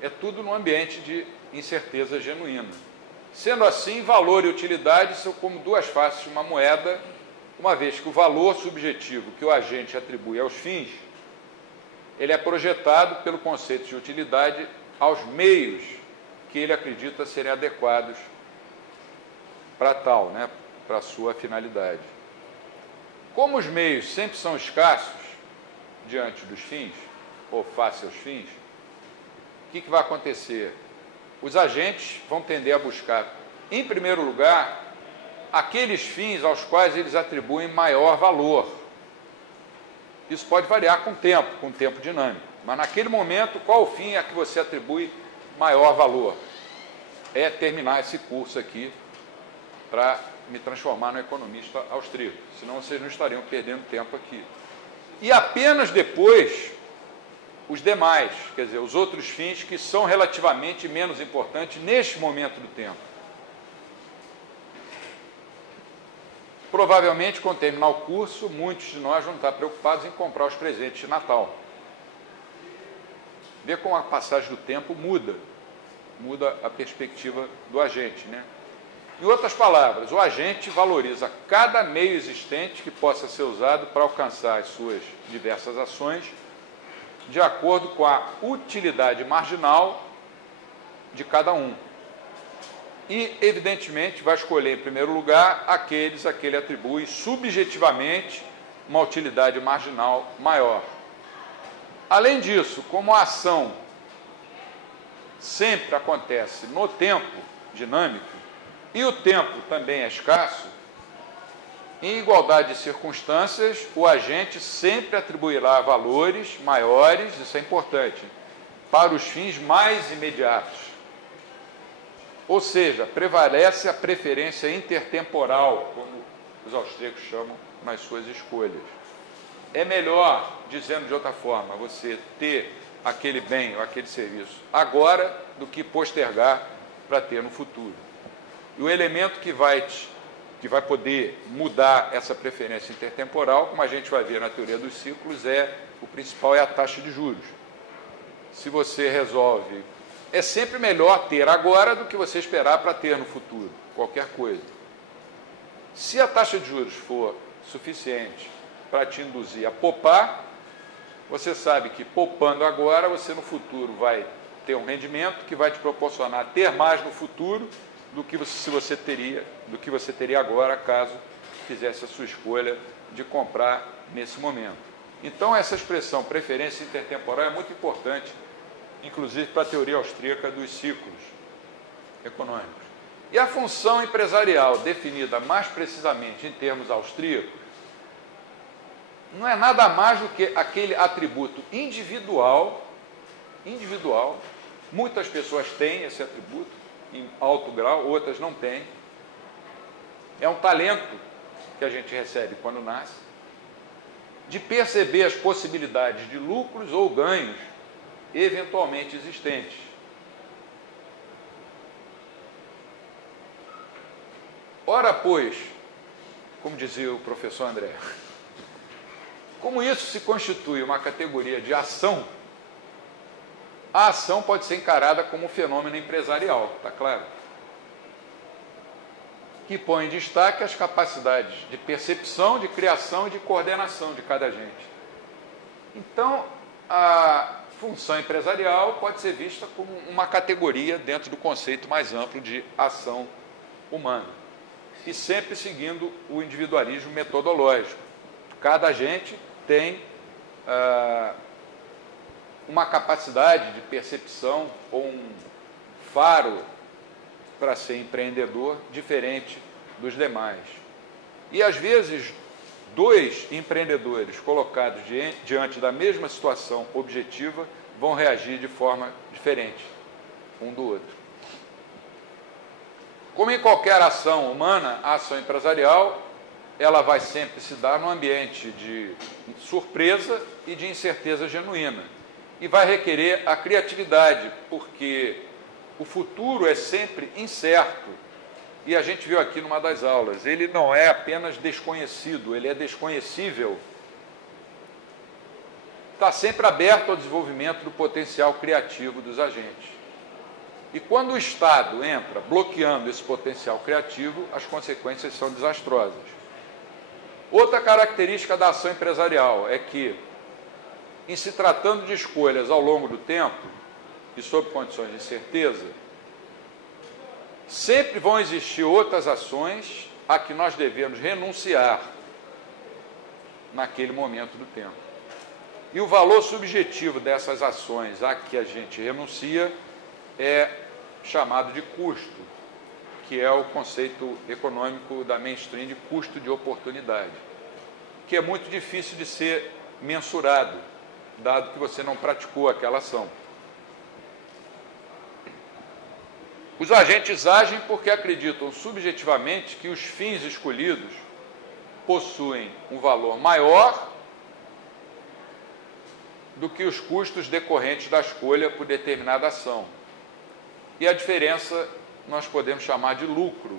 É tudo num ambiente de incerteza genuína. Sendo assim, valor e utilidade são como duas faces de uma moeda, uma vez que o valor subjetivo que o agente atribui aos fins, ele é projetado pelo conceito de utilidade aos meios que ele acredita serem adequados para tal, né, para a sua finalidade. Como os meios sempre são escassos diante dos fins, ou face aos fins, o que vai acontecer? Os agentes vão tender a buscar, em primeiro lugar, aqueles fins aos quais eles atribuem maior valor. Isso pode variar com o tempo dinâmico, mas naquele momento, qual o fim a que você atribui maior valor? É terminar esse curso aqui para me transformar no economista austríaco, senão vocês não estariam perdendo tempo aqui. E apenas depois, os demais, quer dizer, os outros fins que são relativamente menos importantes neste momento do tempo. Provavelmente, quando terminar o curso, muitos de nós vão estar preocupados em comprar os presentes de Natal. Vê como a passagem do tempo muda a perspectiva do agente, né? Em outras palavras, o agente valoriza cada meio existente que possa ser usado para alcançar as suas diversas ações, de acordo com a utilidade marginal de cada um. E, evidentemente, vai escolher, em primeiro lugar, aqueles a que ele atribui subjetivamente uma utilidade marginal maior. Além disso, como a ação sempre acontece no tempo dinâmico, e o tempo também é escasso, em igualdade de circunstâncias, o agente sempre atribuirá valores maiores, isso é importante, para os fins mais imediatos. Ou seja, prevalece a preferência intertemporal, como os austríacos chamam nas suas escolhas. É melhor, dizendo de outra forma, você ter aquele bem ou aquele serviço agora do que postergar para ter no futuro. E o elemento que vai poder mudar essa preferência intertemporal, como a gente vai ver na teoria dos ciclos, o principal é a taxa de juros. Se você resolve, é sempre melhor ter agora do que você esperar para ter no futuro, qualquer coisa. Se a taxa de juros for suficiente para te induzir a poupar, você sabe que poupando agora, você no futuro vai ter um rendimento que vai te proporcionar ter mais no futuro do que você teria agora, caso fizesse a sua escolha de comprar nesse momento. Então, essa expressão preferência intertemporal é muito importante, inclusive para a teoria austríaca dos ciclos econômicos. E a função empresarial, definida mais precisamente em termos austríacos, não é nada mais do que aquele atributo individual, muitas pessoas têm esse atributo, em alto grau, outras não têm. É um talento que a gente recebe quando nasce, de perceber as possibilidades de lucros ou ganhos eventualmente existentes. Ora, pois, como dizia o professor André, como isso se constitui uma categoria de ação, a ação pode ser encarada como um fenômeno empresarial, está claro? Que põe em destaque as capacidades de percepção, de criação e de coordenação de cada agente. Então, a função empresarial pode ser vista como uma categoria dentro do conceito mais amplo de ação humana, e sempre seguindo o individualismo metodológico. Cada agente tem uma capacidade de percepção ou um faro para ser empreendedor diferente dos demais. E, às vezes, dois empreendedores colocados diante da mesma situação objetiva vão reagir de forma diferente um do outro. Como em qualquer ação humana, a ação empresarial, ela vai sempre se dar num ambiente de surpresa e de incerteza genuína. E vai requerer a criatividade, porque o futuro é sempre incerto. E a gente viu aqui numa das aulas, ele não é apenas desconhecido, ele é desconhecível. está sempre aberto ao desenvolvimento do potencial criativo dos agentes. E quando o Estado entra bloqueando esse potencial criativo, as consequências são desastrosas. Outra característica da ação empresarial é que, em se tratando de escolhas ao longo do tempo e sob condições de incerteza, sempre vão existir outras ações a que nós devemos renunciar naquele momento do tempo. E o valor subjetivo dessas ações a que a gente renuncia é chamado de custo, que é o conceito econômico da mainstream de custo de oportunidade, que é muito difícil de ser mensurado, dado que você não praticou aquela ação. Os agentes agem porque acreditam subjetivamente que os fins escolhidos possuem um valor maior do que os custos decorrentes da escolha por determinada ação. E a diferença nós podemos chamar de lucro,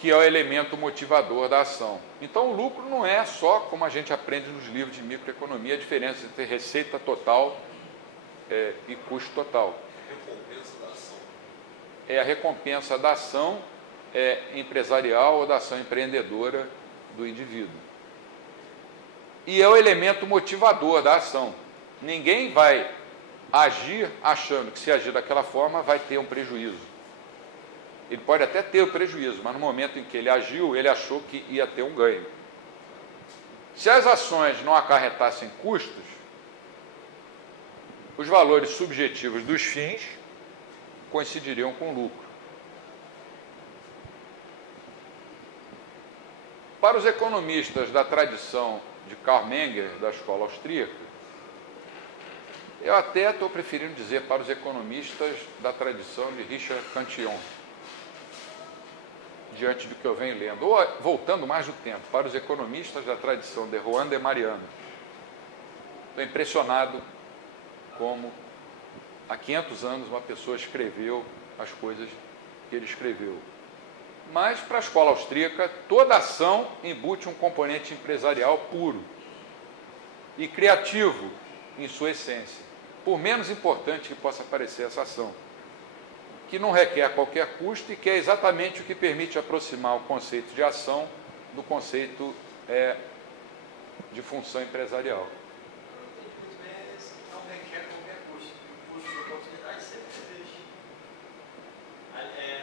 que é o elemento motivador da ação. Então, o lucro não é só, como a gente aprende nos livros de microeconomia, a diferença entre receita total e custo total. Recompensa da ação. É a recompensa da ação empresarial ou da ação empreendedora do indivíduo. E é o elemento motivador da ação. Ninguém vai agir achando que, se agir daquela forma, vai ter um prejuízo. Ele pode até ter o prejuízo, mas no momento em que ele agiu, ele achou que ia ter um ganho. Se as ações não acarretassem custos, os valores subjetivos dos fins coincidiriam com o lucro. Para os economistas da tradição de Karl Menger, da escola austríaca, eu até estou preferindo dizer para os economistas da tradição de Richard Cantillon, diante do que eu venho lendo, ou voltando mais do tempo, para os economistas da tradição de Juan de Mariano. Estou impressionado como há 500 anos uma pessoa escreveu as coisas que ele escreveu. Mas, para a escola austríaca, toda ação embute um componente empresarial puro e criativo em sua essência, por menos importante que possa parecer essa ação, que não requer qualquer custo e que é exatamente o que permite aproximar o conceito de ação do conceito de função empresarial. Não requer qualquer custo. O custo de oportunidade sempre existe.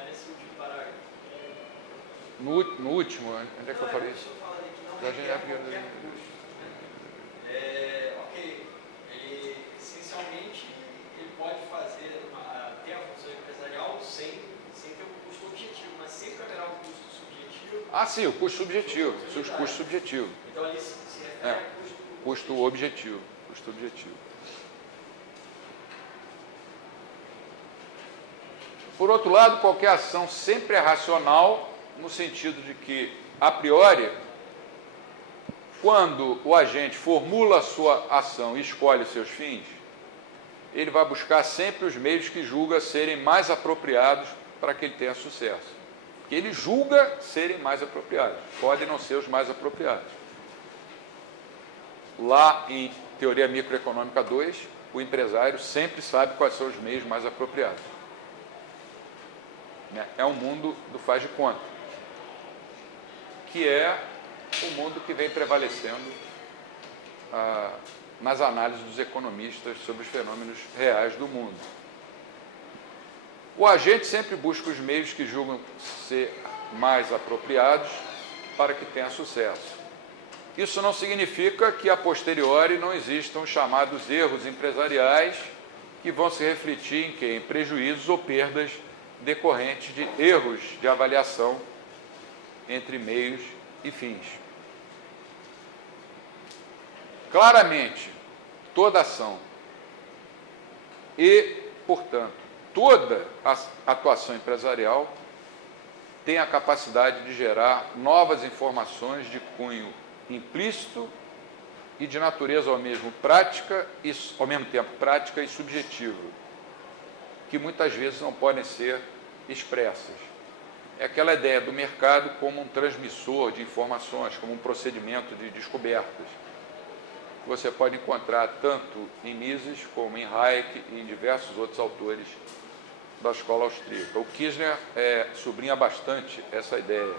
Nesse último parágrafo. No último, onde é que eu falei isso? Não requer qualquer custo. Ok, ele essencialmente ele pode ter a função empresarial sem ter um custo objetivo, mas sempre haverá um custo subjetivo. Ah, sim, o custo subjetivo. O custo subjetivo. Então ali se refere a custo objetivo. Custo objetivo. Por outro lado, qualquer ação sempre é racional, no sentido de que, a priori, quando o agente formula a sua ação e escolhe seus fins, ele vai buscar sempre os meios que julga serem mais apropriados para que ele tenha sucesso. Que ele julga serem mais apropriados, podem não ser os mais apropriados. Lá em Teoria Microeconômica 2, o empresário sempre sabe quais são os meios mais apropriados. É um mundo do faz de conta, que é o mundo que vem prevalecendo nas análises dos economistas sobre os fenômenos reais do mundo. O agente sempre busca os meios que julgam ser mais apropriados para que tenha sucesso. Isso não significa que, a posteriori, não existam os chamados erros empresariais que vão se refletir em quê? Em prejuízos ou perdas decorrentes de erros de avaliação entre meios e fins. Claramente, toda ação e, portanto, toda a atuação empresarial tem a capacidade de gerar novas informações de cunho implícito e de natureza ao mesmo tempo prática e subjetiva, que muitas vezes não podem ser expressas. é aquela ideia do mercado como um transmissor de informações, como um procedimento de descobertas, que você pode encontrar tanto em Mises como em Hayek e em diversos outros autores da escola austríaca. O Kirchner sublinha bastante essa ideia.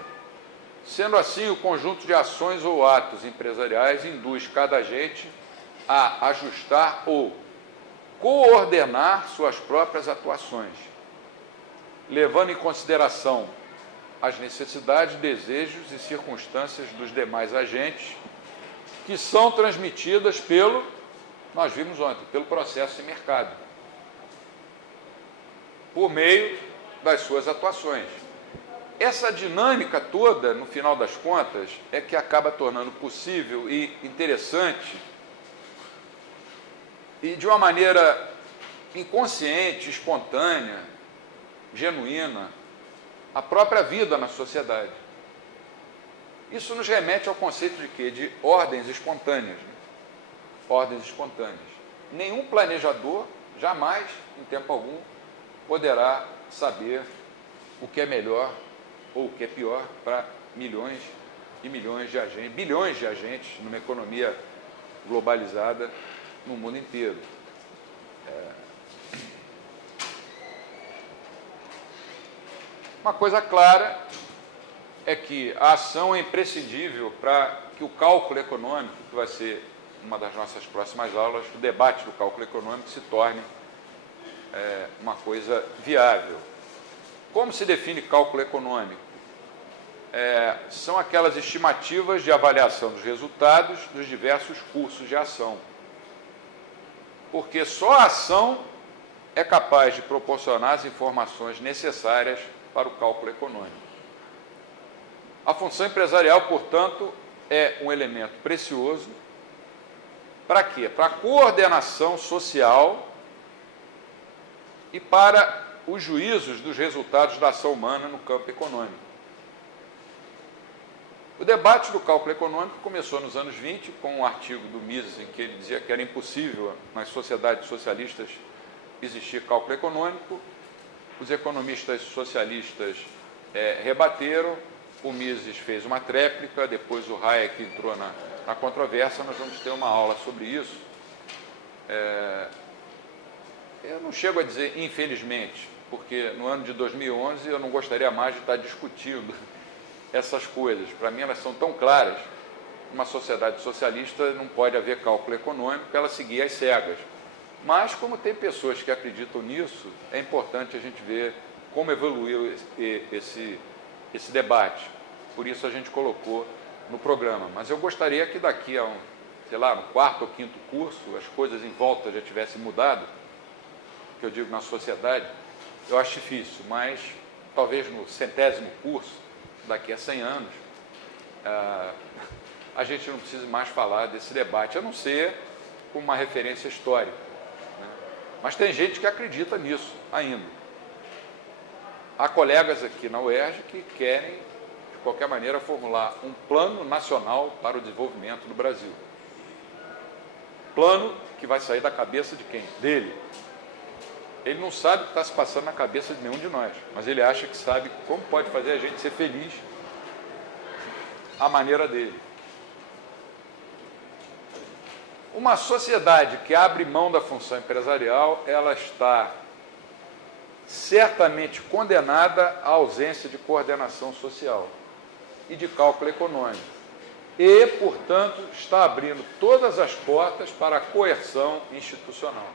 Sendo assim, o conjunto de ações ou atos empresariais induz cada agente a ajustar ou coordenar suas próprias atuações, levando em consideração as necessidades, desejos e circunstâncias dos demais agentes, que são transmitidas pelo, nós vimos ontem, pelo processo de mercado, por meio das suas atuações. Essa dinâmica toda, no final das contas, é que acaba tornando possível e interessante, e de uma maneira inconsciente, espontânea, genuína, a própria vida na sociedade. Isso nos remete ao conceito de quê? De ordens espontâneas. Né? Ordens espontâneas. Nenhum planejador, jamais, em tempo algum, poderá saber o que é melhor ou o que é pior para milhões e milhões de agentes, bilhões de agentes numa economia globalizada no mundo inteiro. Uma coisa clara é que a ação é imprescindível para que o cálculo econômico, que vai ser uma das nossas próximas aulas, o debate do cálculo econômico se torne uma coisa viável. Como se define cálculo econômico? São aquelas estimativas de avaliação dos resultados dos diversos cursos de ação. Porque só a ação é capaz de proporcionar as informações necessárias para o cálculo econômico. A função empresarial, portanto, é um elemento precioso para quê? Para a coordenação social e para os juízos dos resultados da ação humana no campo econômico. O debate do cálculo econômico começou nos anos 20, com um artigo do Mises, em que ele dizia que era impossível nas sociedades socialistas existir cálculo econômico. Os economistas socialistas rebateram, o Mises fez uma tréplica, depois o Hayek entrou na controvérsia. Nós vamos ter uma aula sobre isso. Eu não chego a dizer infelizmente, porque no ano de 2011 eu não gostaria mais de estar discutindo essas coisas. Para mim elas são tão claras. Uma sociedade socialista não pode haver cálculo econômico, ela seguir às cegas. Mas, como tem pessoas que acreditam nisso, é importante a gente ver como evoluiu esse debate. Por isso a gente colocou no programa. Mas eu gostaria que daqui a no quarto ou quinto curso, as coisas em volta já tivessem mudado, que eu digo na sociedade. Eu acho difícil, mas talvez no 100º curso, daqui a 100 anos, a gente não precisa mais falar desse debate, a não ser como uma referência histórica. Né? Mas tem gente que acredita nisso ainda. Há colegas aqui na UERJ que querem, de qualquer maneira, formular um plano nacional para o desenvolvimento do Brasil. Plano que vai sair da cabeça de quem? Dele. Ele não sabe o que está se passando na cabeça de nenhum de nós, mas ele acha que sabe como pode fazer a gente ser feliz à maneira dele. Uma sociedade que abre mão da função empresarial, ela está certamente condenada à ausência de coordenação social e de cálculo econômico. E, portanto, está abrindo todas as portas para a coerção institucional.